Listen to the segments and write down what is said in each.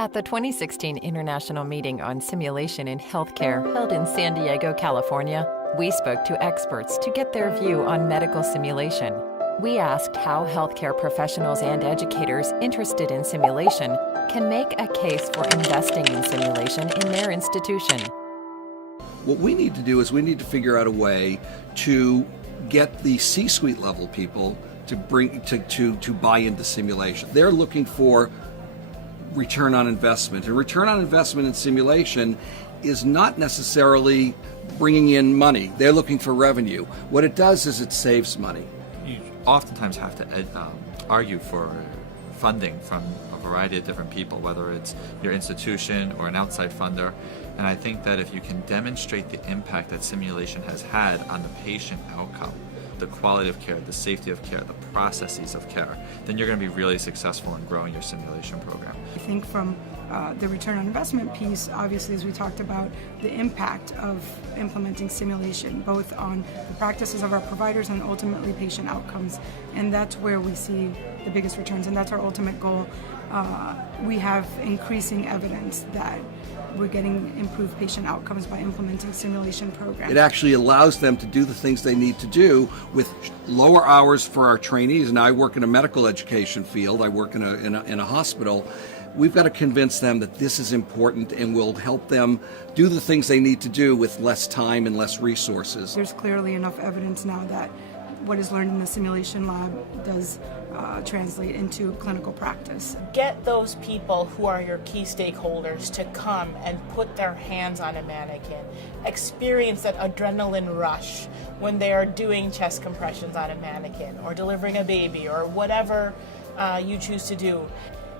At the 2016 International Meeting on Simulation in Healthcare held in San Diego, California, we spoke to experts to get their view on medical simulation. We asked how healthcare professionals and educators interested in simulation can make a case for investing in simulation in their institution. What we need to do is we need to figure out a way to get the C-suite level people to buy into simulation. They're looking for return on investment, and return on investment in simulation is not necessarily bringing in money. They're looking for revenue. What it does is it saves money. You oftentimes have to argue for funding from a variety of different people, whether it's your institution or an outside funder. And I think that if you can demonstrate the impact that simulation has had on the patient outcome, the quality of care, the safety of care, the processes of care, then you're going to be really successful in growing your simulation program. I think from the return on investment piece, obviously, as we talked about, the impact of implementing simulation, both on the practices of our providers and ultimately patient outcomes. And that's where we see the biggest returns, and that's our ultimate goal. We have increasing evidence that we're getting improved patient outcomes by implementing simulation programs. It actually allows them to do the things they need to do with lower hours for our trainees. And I work in a medical education field. I work in a hospital. We've got to convince them that this is important and will help them do the things they need to do with less time and less resources. There's clearly enough evidence now that what is learned in the simulation lab does translate into clinical practice. Get those people who are your key stakeholders to come and put their hands on a mannequin. Experience that adrenaline rush when they are doing chest compressions on a mannequin or delivering a baby or whatever you choose to do.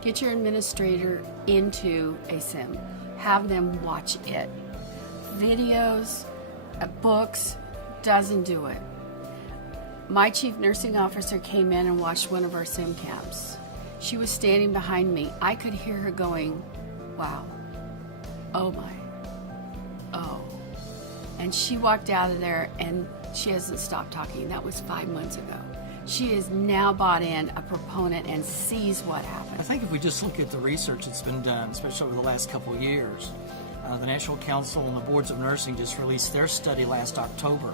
Get your administrator into a sim. Have them watch it. Videos, books, doesn't do it. My chief nursing officer came in and watched one of our sim camps. She was standing behind me. I could hear her going, wow, oh my, oh. And she walked out of there and she hasn't stopped talking. That was 5 months ago. She is now bought in, a proponent, and sees what happened. I think if we just look at the research that's been done, especially over the last couple of years, the National Council and the Boards of Nursing just released their study last October.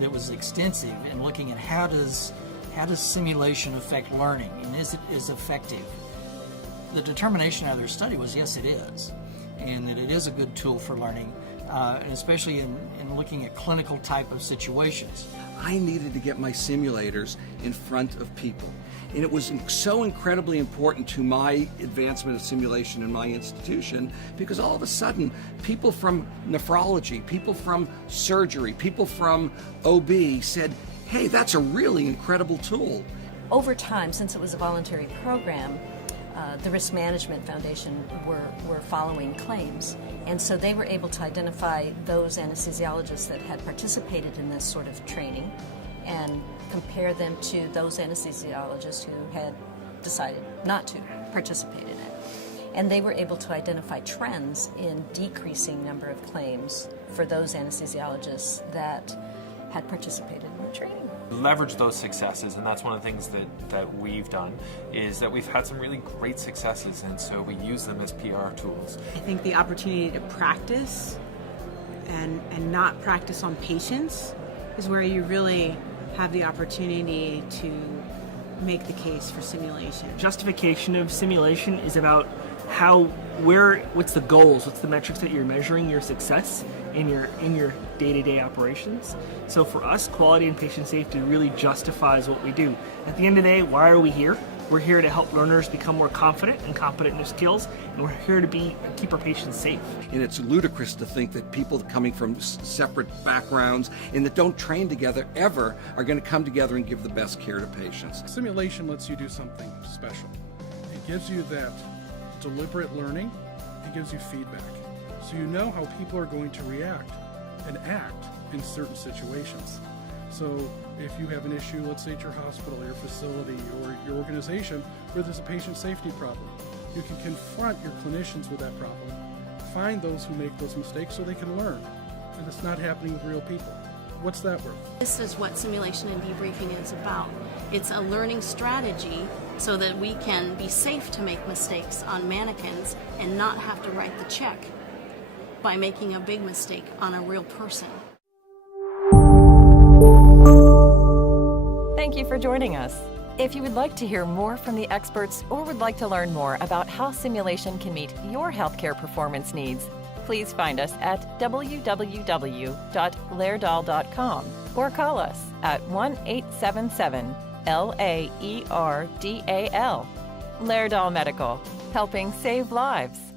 It was extensive in looking at how does simulation affect learning, and is it effective? The determination of their study was yes, it is, and that it is a good tool for learning, especially in looking at clinical type of situations. I needed to get my simulators in front of people. And it was so incredibly important to my advancement of simulation in my institution because all of a sudden, people from nephrology, people from surgery, people from OB said, hey, that's a really incredible tool. Over time, since it was a voluntary program, the Risk Management Foundation were following claims. And so they were able to identify those anesthesiologists that had participated in this sort of training and compare them to those anesthesiologists who had decided not to participate in it. And they were able to identify trends in decreasing number of claims for those anesthesiologists that had participated in the training. Leverage those successes, and that's one of the things that we've done, is that we've had some really great successes, and so we use them as PR tools. I think the opportunity to practice and not practice on patients is where you really have the opportunity to make the case for simulation. Justification of simulation is about what's the goals, what's the metrics that you're measuring your success in your day-to-day operations. So for us, quality and patient safety really justifies what we do. At the end of the day, why are we here? We're here to help learners become more confident and competent in their skills, and we're here to keep our patients safe. And it's ludicrous to think that people coming from separate backgrounds and that don't train together ever are going to come together and give the best care to patients. Simulation lets you do something special. It gives you that deliberate learning. It gives you feedback. So you know how people are going to react and act in certain situations. So if you have an issue, let's say at your hospital, your facility, or your organization, where there's a patient safety problem, you can confront your clinicians with that problem, find those who make those mistakes so they can learn. And it's not happening with real people. What's that worth? This is what simulation and debriefing is about. It's a learning strategy so that we can be safe to make mistakes on mannequins and not have to write the check by making a big mistake on a real person. Thank you for joining us. If you would like to hear more from the experts or would like to learn more about how simulation can meet your healthcare performance needs, please find us at www.lairdal.com or call us at 1-877-LAERDAL. Lairdal Medical, helping save lives.